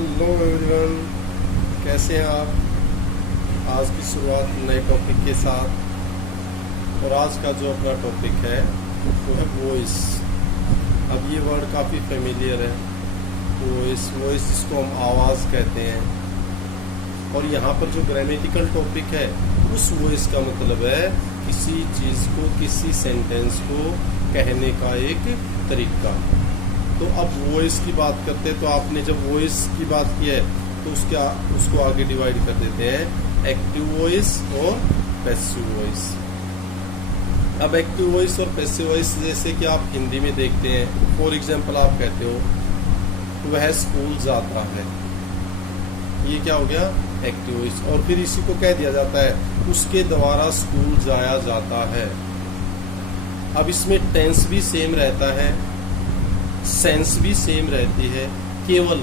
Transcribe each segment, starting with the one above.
Hello everyone, कैसे हैं आप। आज की शुरुआत नए टॉपिक के साथ और आज का जो अपना टॉपिक है वो है वॉइस। अब ये वर्ड काफ़ी फेमिलियर है, वॉइस जिसको हम आवाज़ कहते हैं। और यहाँ पर जो ग्रामेटिकल टॉपिक है उस वॉइस का मतलब है किसी चीज़ को, किसी सेंटेंस को कहने का एक तरीका। तो अब वॉइस की बात करते हैं, तो आपने जब वॉइस की बात की है तो उसको आगे डिवाइड कर देते हैं एक्टिव वॉइस और पैसिव वॉइस। अब एक्टिव वॉइस और पैसिव वॉइस जैसे कि आप हिंदी में देखते हैं, फॉर एग्जांपल आप कहते हो वह स्कूल जाता है, ये क्या हो गया एक्टिव वॉइस। और फिर इसी को कह दिया जाता है उसके द्वारा स्कूल जाया जाता है। अब इसमें टेंस भी सेम रहता है, सेंस भी सेम रहती है, केवल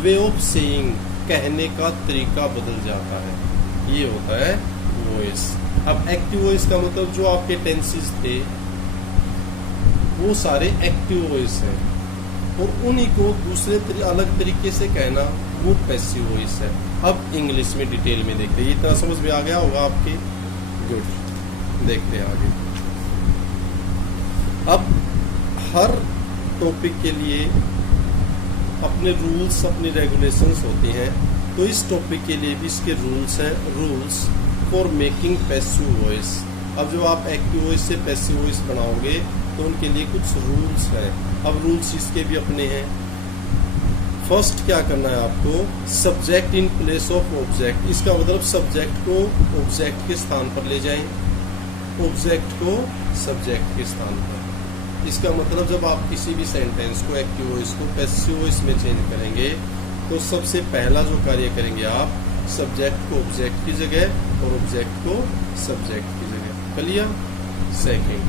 वे ऑफ सेइंग कहने का तरीका बदल जाता है, ये होता है वॉइस। अब एक्टिव वॉइस का मतलब जो आपके टेंसेस थे वो सारे एक्टिव वॉइस हैं और उन्हीं को दूसरे अलग तरीके से कहना वो पैसिव वॉइस है। अब इंग्लिश में डिटेल में देखते हैं, इतना समझ में आ गया होगा आपके, गुड। देखते हैं आगे। अब हर टॉपिक के लिए अपने रूल्स, अपनी रेगुलेशंस होती हैं, तो इस टॉपिक के लिए भी इसके रूल्स हैं, rules for making passive voice. अब जो आप एक्टिव वॉइस से पैसिव वॉइस बनाओगे तो उनके लिए कुछ रूल्स हैं। अब रूल्स इसके भी अपने हैं। फर्स्ट क्या करना है आपको, subject in place of object. इसका मतलब सब्जेक्ट को ऑब्जेक्ट के स्थान पर ले जाएं, ऑब्जेक्ट को सब्जेक्ट के स्थान पर। इसका मतलब जब आप किसी भी सेंटेंस को, एक्टिव वॉइस को पैसिव वॉइस में चेंज करेंगे तो सबसे पहला जो कार्य करेंगे आप, सब्जेक्ट को ऑब्जेक्ट की जगह और ऑब्जेक्ट को सब्जेक्ट की जगह कर लिया। सेकंड,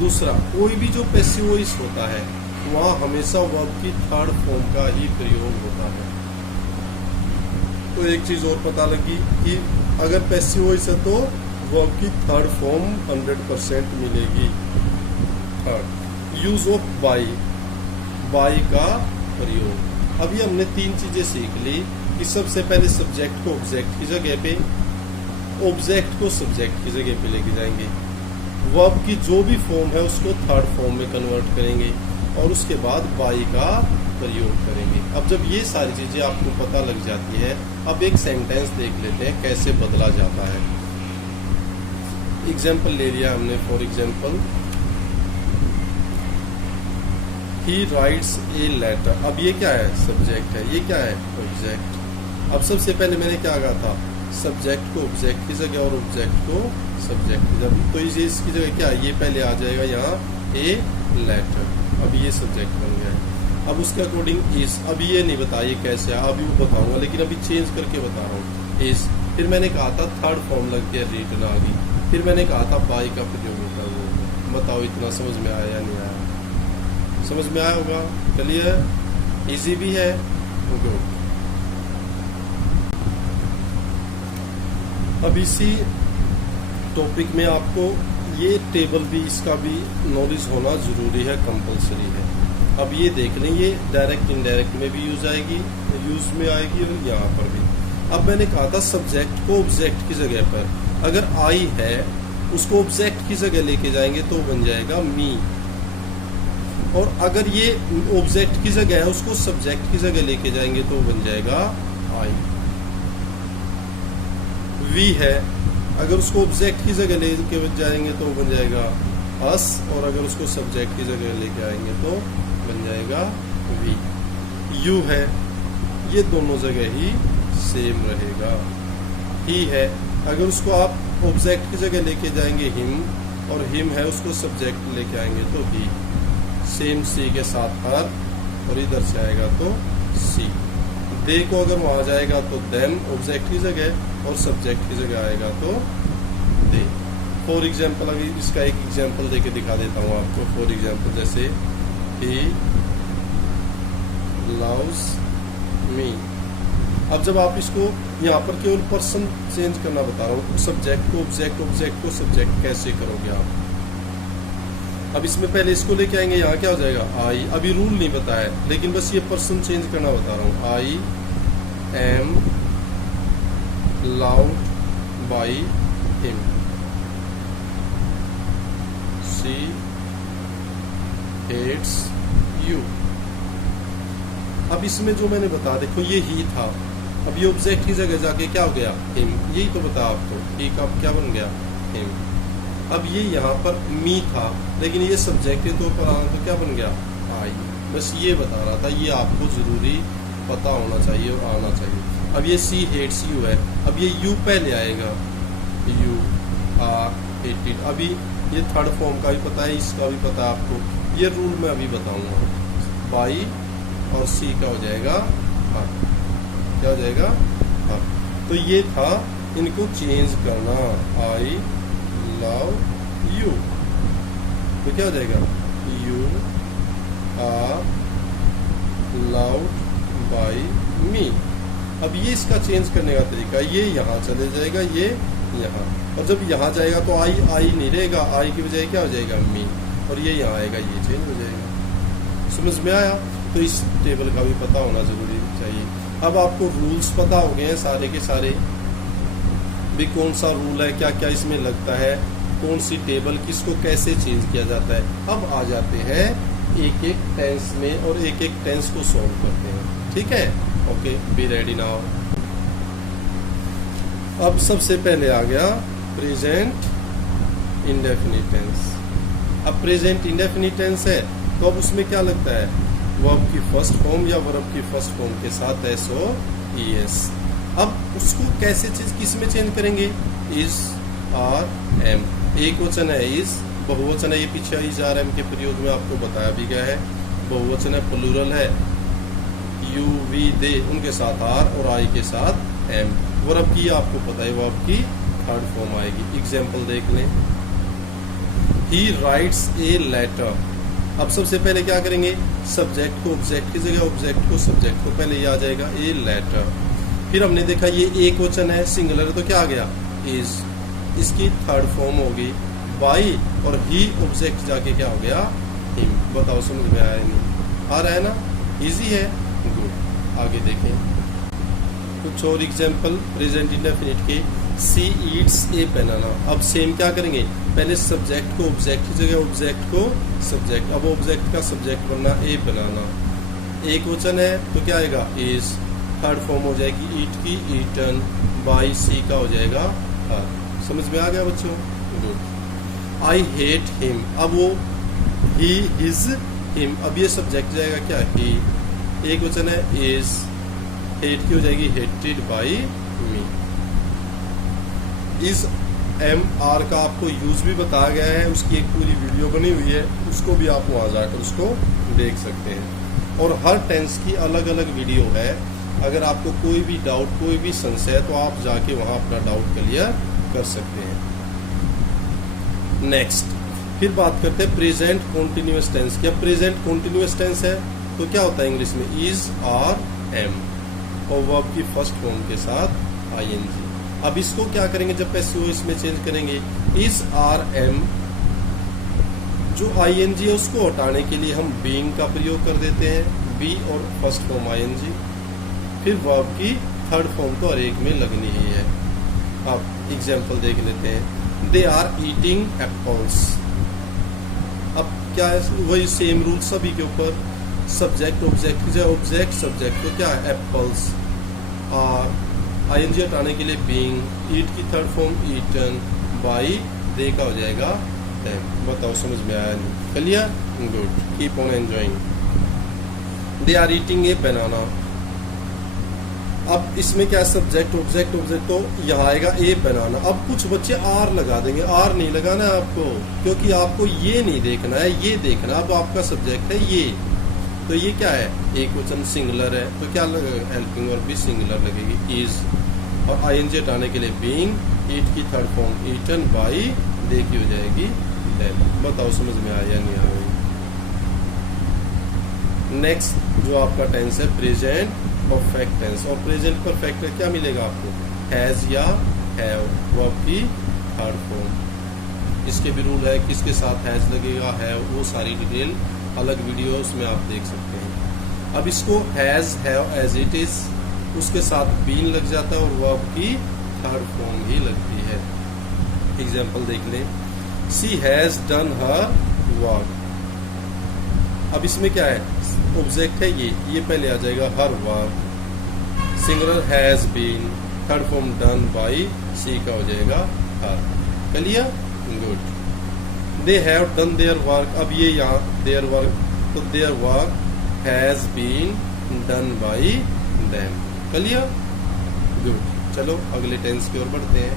दूसरा, कोई भी जो पैसिव वॉइस होता है वहाँ हमेशा वर्ब की थर्ड फॉर्म का ही प्रयोग होता है। तो एक चीज और पता लगी कि अगर पैसिव वॉइस है तो वर्ब की थर्ड फॉर्म 100% मिलेगी। थर्ड, यूज ऑफ बाई का प्रयोग। अभी हमने तीन चीजें सीख ली कि सबसे पहले सब्जेक्ट को ऑब्जेक्ट की जगह पे, ऑब्जेक्ट को सब्जेक्ट की जगह पे लेके जाएंगे, वर्ब की जो भी फॉर्म है उसको थर्ड फॉर्म में कन्वर्ट करेंगे और उसके बाद बाई का प्रयोग करेंगे। अब जब ये सारी चीजें आपको पता लग जाती है, अब एक सेंटेंस देख लेते हैं कैसे बदला जाता है। एग्जाम्पल ले लिया हमने, for example he writes a letter. अब ये क्या है, सब्जेक्ट है, ये क्या है, ऑब्जेक्ट। अब सबसे पहले मैंने क्या कहा था, सब्जेक्ट को ऑब्जेक्ट की जगह और ऑब्जेक्ट को सब्जेक्ट की जगह। तो इसकी जगह क्या है, ये पहले आ जाएगा यहाँ ए लेटर। अब ये सब्जेक्ट बन गया है। अब उसके अकॉर्डिंग इस, अब ये नहीं बताइए कैसे, अभी वो बताऊंगा, लेकिन अभी चेंज करके बता रहा हूँ। इस, फिर मैंने कहा था थर्ड फॉर्म लग गया, रिटन आ गई। फिर मैंने कहा था बाई का प्रयोग होता है। बताओ इतना समझ में आया या नहीं आया? समझ में आया होगा, चलिए, इजी भी है। गुड। अब इसी टॉपिक में आपको ये टेबल भी, इसका भी नॉलेज होना जरूरी है, कंपलसरी है। अब ये देख लें, ये डायरेक्ट इनडायरेक्ट में भी यूज में आएगी और यहाँ पर भी। अब मैंने कहा था सब्जेक्ट को ऑब्जेक्ट की जगह पर, अगर आई है उसको ऑब्जेक्ट की जगह लेके जाएंगे तो बन जाएगा मी, और अगर ये ऑब्जेक्ट की जगह है उसको सब्जेक्ट की जगह लेके जाएंगे तो बन जाएगा आई। वी है, अगर उसको ऑब्जेक्ट की जगह लेके जाएंगे तो बन जाएगा अस, और अगर उसको सब्जेक्ट की जगह लेके आएंगे तो बन जाएगा वी। यू है, ये दोनों जगह ही सेम रहेगा। ही है, अगर उसको आप ऑब्जेक्ट की जगह लेके जाएंगे हिम, और हिम है उसको सब्जेक्ट लेके आएंगे तो ही। सेम सी के साथ हर, और इधर से आएगा तो सी। दे को अगर वहां जाएगा तो देम ऑब्जेक्ट की जगह, और सब्जेक्ट की जगह आएगा तो दे। फॉर एग्जाम्पल, अगर इसका एक एग्जाम्पल देके दिखा देता हूँ आपको। फॉर एग्जाम्पल जैसे ही लव्स मी। अब जब आप इसको यहाँ पर केवल पर्सन चेंज करना बता रहा हूँ, सब्जेक्ट को ऑब्जेक्ट, ऑब्जेक्ट को सब्जेक्ट कैसे करोगे आप। अब इसमें पहले इसको लेके आएंगे, यहाँ क्या हो जाएगा आई। अभी रूल नहीं बताया, लेकिन बस ये पर्सन चेंज करना बता रहा हूँ। आई am loved by him. She hates you. अब इसमें जो मैंने बता, देखो ये ही था, अब ये ऑब्जेक्ट की जगह जाके क्या हो गया, हिम। यही तो बताया आपको, ही का क्या बन गया, हिम। अब ये यहाँ पर मी था, लेकिन ये सब्जेक्ट के तौर पर आना तो क्या बन गया, आई। बस ये बता रहा था, ये आपको जरूरी पता होना चाहिए और आना चाहिए। अब ये सी हेट्स यू है, अब ये यू पहले आएगा, यू आर हेटेड। अभी ये थर्ड फॉर्म का भी पता है, इसका भी पता है आपको। ये रूल मैं अभी बताऊंगा। बाई और सी का हो जाएगा हर, क्या हो जाएगा, हर। तो ये था, इनको चेंज करना, आई लव यू, तो क्या हो जाएगा, यू आर लव्ड बाई मी। अब ये इसका चेंज करने का तरीका, ये यहाँ चले जाएगा, ये यहाँ, और जब यहाँ जाएगा तो आई नहीं रहेगा, आई की बजाय क्या हो जाएगा, मी, और ये यहाँ आएगा, ये चेंज हो जाएगा। समझ में आया? तो इस टेबल का भी पता होना जरूरी चाहिए। अब आपको रूल्स पता हो गए हैं सारे के सारे, भी कौन सा रूल है, क्या क्या इसमें लगता है, कौन सी टेबल किसको कैसे चेंज किया जाता है। अब आ जाते हैं एक एक टेंस में और एक एक टेंस को सॉल्व करते हैं, ठीक है। Okay, be ready now. अब सबसे पहले आ गया प्रेजेंट इंडेफिनिट टेंस। अब प्रेजेंट इंडेफिनिट टेंस है तो अब उसमें क्या लगता है, वर्ब की फर्स्ट फॉर्म या वर्ब की फर्स्ट फॉर्म के साथ एस ओ ई एस। अब उसको कैसे किस में चेंज करेंगे, इज आर एम। एक वचन है इज, बहुवचन है, ये पीछे इज आर एम के प्रयोग में आपको बताया भी गया है। बहुवचन है, प्लूरल है, यू वी दे, उनके साथ आर और आई के साथ एम। वर्ब की आपको पता है, वर्ब की थर्ड फॉर्म आएगी। एग्जाम्पल देख लें, ही राइट्स ए लेटर। अब सबसे पहले क्या करेंगे, सब्जेक्ट को ऑब्जेक्ट की जगह, ऑब्जेक्ट को सब्जेक्ट को, पहले ये आ जाएगा ए लेटर। फिर हमने देखा ये एक वचन है, सिंगुलर है, तो क्या आ गया, इज। इसकी थर्ड फॉर्म होगी बाई, और ही ऑब्जेक्ट जाके क्या हो गया, हिम। बताओ समझ में आया नहीं, आ रहा है ना, इजी है, गुड। आगे देखें कुछ और एग्जाम्पल प्रेजेंट इंडेफिनिट के। सी ईट्स ए बनाना। अब सेम क्या करेंगे, पहले सब्जेक्ट को ऑब्जेक्ट की जगह, ऑब्जेक्ट को सब्जेक्ट, अब ऑब्जेक्ट का सब्जेक्ट बनना ए बनाना। एक वचन है तो क्या आएगा, इज। थर्ड फॉर्म हो जाएगी ईट की, ईटन। बाई सी का हो जाएगा हर। समझ में आ गया बच्चों, गुड। आई हेट हिम, अब वो ही हिज हिम, अब ये सब्जेक्ट जाएगा क्या, ही। एक वचन है इज, हेट की हो जाएगी हेटेड बाई मी। इस एम आर का आपको यूज भी बताया गया है, उसकी एक पूरी वीडियो बनी हुई है, उसको भी आप वहां जाकर उसको देख सकते हैं। और हर टेंस की अलग अलग वीडियो है। अगर आपको कोई भी डाउट, कोई भी संशय है तो आप जाके वहां अपना डाउट क्लियर कर सकते हैं। नेक्स्ट फिर बात करते हैं प्रेजेंट कॉन्टिन्यूअस टेंस की। अब प्रेजेंट कॉन्टिन्यूअस टेंस है तो क्या होता है इंग्लिश में, इज आर एम, और वर्ब की फर्स्ट फॉर्म के साथ आईएनजी। अब इसको क्या करेंगे, जब एसओ इसमें चेंज करेंगे, इज आर एम, जो आईएनजी है उसको हटाने के लिए हम बीइंग का प्रयोग कर देते हैं, बी और फर्स्ट फॉर्म आईएनजी। फिर वर्ब की थर्ड फॉर्म तो हर एक में लगनी ही है। अब एग्जाम्पल देख लेते हैं, दे आर ईटिंग एप्पल्स। अब क्या है, वही सेम रूल सभी के ऊपर, सब्जेक्ट ऑब्जेक्ट की जगह ऑब्जेक्ट सब्जेक्ट तो क्या है, एप्पल्स। आर आईएनजी हटाने के लिए बीइंग, ईट की third form eaten, by they का हो जाएगा them। बताओ समझ में आया नहीं, clear, good, keep on enjoying. They are eating a banana. अब इसमें क्या सब्जेक्ट ऑब्जेक्ट ऑब्जेक्ट तो यहाँ आएगा ए बनाना। अब कुछ बच्चे आर लगा देंगे, आर नहीं लगाना है आपको, क्योंकि आपको ये नहीं देखना है, ये देखना। अब आपका सब्जेक्ट है ये, तो ये क्या है, एक वचन सिंगुलर है तो क्या लगेगा, हेल्पिंग वर्ब भी सिंगुलर लगेगी, इज। और आईएनजी हटाने के लिए बीइंग, ईट की थर्ड फॉर्म ईटन, बाई दे की हो जाएगी देम। बताओ समझ में आया या नहीं आया। नेक्स्ट जो आपका टेंस है प्रेजेंट परफेक्ट टेंस, और प्रेजेंट परफेक्ट में क्या मिलेगा आपको, हैज या हैव, वर्ब की थर्ड फॉर्म। इसके भी रूल है, किसके साथ हैज लगेगा, हैव, वो सारी डिटेल अलग वीडियो उसमें आप देख सकते हैं। अब इसको has, have, as it is, उसके साथ बीन लग जाता है और वर्ब की थर्ड फॉर्म ही लगती है। एग्जाम्पल देख लें, she has done her work. अब इसमें क्या है, ऑब्जेक्ट है ये पहले आ जाएगा her work, singular has been, third form done by she का हो जाएगा her. Clear, good. They have done their work, अब ये यहाँ देयर वर्क, तो their work has been done by them. Clear, good. चलो अगले टेंस की ओर बढ़ते हैं।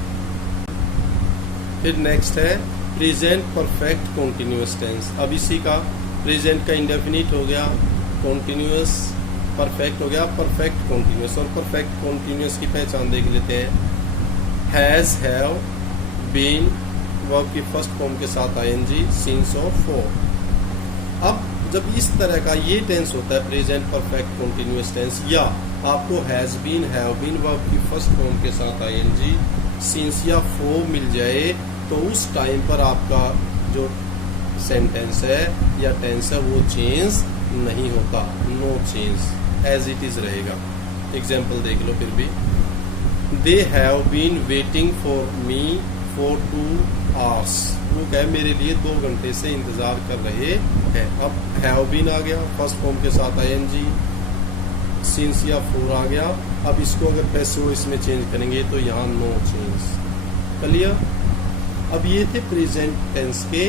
फिर नेक्स्ट है प्रेजेंट परफेक्ट कॉन्टिन्यूअस टेंस। अब इसी का प्रेजेंट का इंडेफिनिट हो गया, कॉन्टिन्यूअस परफेक्ट हो गया, परफेक्ट कॉन्टिन्यूअस। और परफेक्ट कॉन्टिन्यूअस की पहचान देख लेते हैं। हैज, हैव, बीन, वर्ब की फर्स्ट फॉर्म के साथ आईएनजी, सीन्स और फॉर। अब जब इस तरह का ये टेंस होता है प्रेजेंट परफेक्ट कॉन्टिन्यूअस टेंस, या आपको has been, have been verb की फर्स्ट फॉर्म के साथ आईएनजी, सीन्स या फॉर मिल जाए, तो उस टाइम पर आपका जो सेंटेंस है या टेंस है वो चेंज नहीं होता, no change, as it is रहेगा। एग्जाम्पल देख लो फिर भी, they have been waiting for me for 2 hours। वो कहे मेरे लिए 2 घंटे से इंतजार कर रहे हैं। अब हैव बीन आ गया फर्स्ट फॉर्म के साथ आईएनजी, सिंस या फॉर आ गया। अब इसको अगर पैसिव इसमें चेंज करेंगे तो यहाँ नो चेंज। क्लियर। अब ये थे प्रेजेंट टेंस के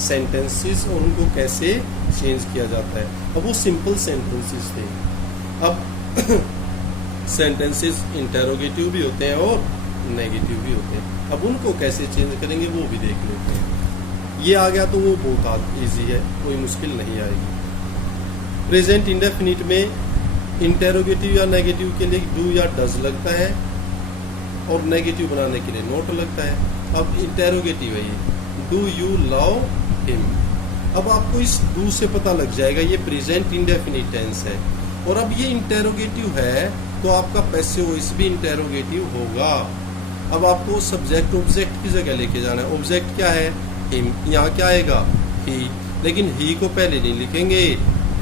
सेंटेंसेस और उनको कैसे चेंज किया जाता है। अब वो सिंपल सेंटेंसेस थे। अब सेंटेंसेस इंटेरोगेटिव भी होते हैं और नेगेटिव भी होते हैं। अब उनको कैसे चेंज करेंगे वो भी देख लेते हैं। ये आ गया तो वो बहुत ईजी है, कोई मुश्किल नहीं आएगी। प्रेजेंट इंडेफिनिट में इंटेरोगेटिव या नेगेटिव के लिए डू या डज लगता है और नेगेटिव बनाने के लिए नॉट लगता है। अब इंटेरोगेटिव है ये, डू यू लव हिम। अब आपको इस डू से पता लग जाएगा ये प्रेजेंट इंडेफिनिट टेंस है। और अब ये इंटेरोगेटिव है तो आपका पैसिव वॉइस भी इंटेरोगेटिव होगा। अब आपको सब्जेक्ट ऑब्जेक्ट की जगह लेके जाना है। ऑब्जेक्ट क्या है, हिम, यहाँ क्या आएगा, ही। लेकिन ही को पहले नहीं लिखेंगे,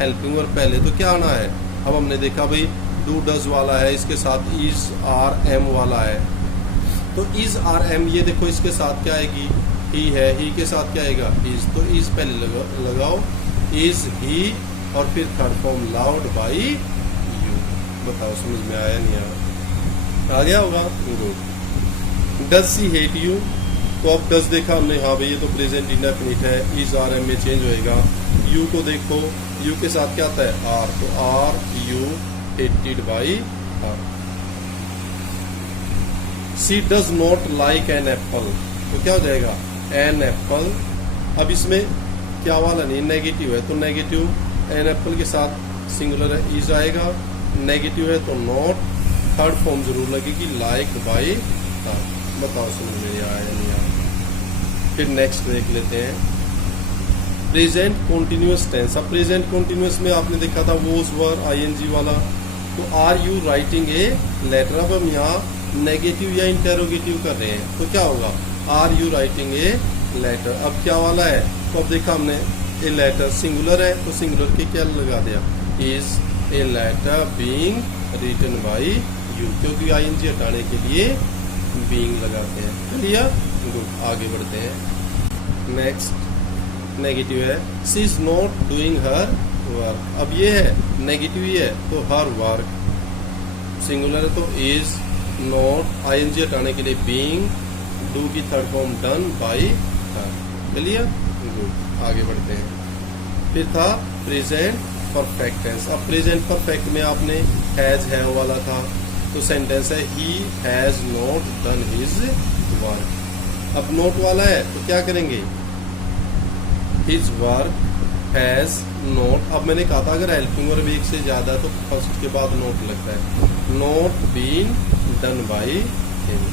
हेल्पिंग वर्ब पहले, तो क्या आना है। अब हमने देखा भाई डू डज वाला है, इसके साथ इज आर एम वाला है, तो इज आर एम, ये देखो इसके साथ क्या आएगी, ही है, ही के साथ क्या आएगा, इज। तो इज पहले लगाओ, इज ही, और फिर third form loud by you. बताओ समझ में आया नहीं आया, आ गया होगा। Good. Does she hate you, तो अब डज देखा हमने, हाँ भाई ये तो प्रेजेंट इंडेफिनिट है, इज आर एम में चेंज होएगा। यू को देखो, यू के साथ क्या आता है, आर, तो are you hated by are. She does not like an apple, तो क्या हो जाएगा, एन एप्पल। अब इसमें क्या वाला नहीं, नेगेटिव है, तो नेगेटिव एन एप्पल के साथ सिंगुलर है, इज आएगा। नेगेटिव है तो नॉट, थर्ड फॉर्म जरूर लगेगी, लाइक बाई आर। बताओ समझ में आया नहीं आया। फिर नेक्स्ट देख लेते हैं प्रेजेंट कॉन्टिन्यूअस टेंस। अब प्रेजेंट कॉन्टिन्यूअस में आपने देखा था वोज वर आईएनजी वाला, तो are you writing a letter. अब हम यहाँ नेगेटिव या इंटेरोगेटिव कर रहे हैं, तो क्या होगा, are you writing a letter. अब क्या वाला है, तो अब देखा हमने ए लेटर सिंगुलर है, तो सिंगुलर के क्या लगा दिया, is a letter being written by you, क्योंकि आईएनजी हटाने के लिए बीइंग लगाते हैं। चलिए गुड, आगे बढ़ते हैं। नेक्स्ट नेगेटिव है, she is not doing her work. अब ये है नेगेटिव ही है, तो हर वर्क सिंगुलर है, तो इज, नॉट, आईएनजी हटाने के लिए बीइंग, डू की third form done by her. चलिए गुड, आगे बढ़ते हैं। फिर था प्रेजेंट परफेक्ट टेंस। अब प्रेजेंट परफेक्ट में आपने हैज, हैव वाला था, तो सेंटेंस है he has not done his work. अब नॉट वाला है तो क्या करेंगे, हिज वर्क हैज नॉट। अब मैंने कहा था अगर हेल्पिंग वर्ब एक से ज्यादा है तो फर्स्ट के बाद नॉट लगता है, not been done by him.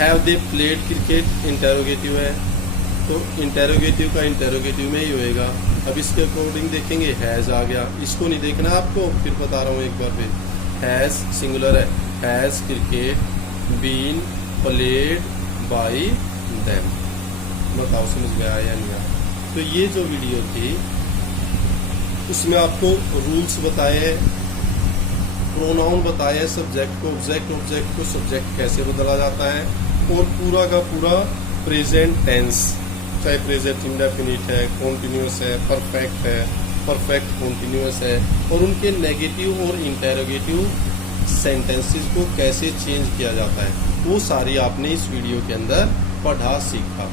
Have they played cricket, interrogative है, तो इंटेरोगेटिव का इंटेरोगेटिव में ही होएगा। अब इसके अकॉर्डिंग देखेंगे, हैज आ गया, इसको नहीं देखना आपको, फिर बता रहा हूँ एक बार फिर। हैज सिंगुलर है, has cricket been played by them. बताओ समझ में आया या नहीं आया। तो ये जो वीडियो थी उसमें आपको रूल्स बताए हैं प्रोनाउन बताया सब्जेक्ट को ऑब्जेक्ट को सब्जेक्ट कैसे बदला जाता है, और पूरा का पूरा प्रेजेंट टेंस, चाहे प्रेजेंट इंडेफिनिट है, कॉन्टिन्यूस है, परफेक्ट है, परफेक्ट कॉन्टिन्यूस है, और उनके नेगेटिव और इंटेरोगेटिव सेंटेंसेस को कैसे चेंज किया जाता है, वो सारी आपने इस वीडियो के अंदर पढ़ा सीखा।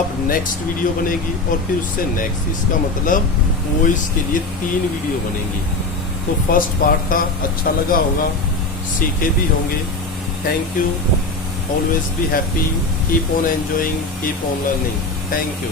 अब नेक्स्ट वीडियो बनेगी और फिर उससे नेक्स्ट, इसका मतलब वो इसके लिए 3 वीडियो बनेंगी। तो फर्स्ट पार्ट था, अच्छा लगा होगा, सीखे भी होंगे। Thank you, always be happy, keep on enjoying, keep on learning. Thank you.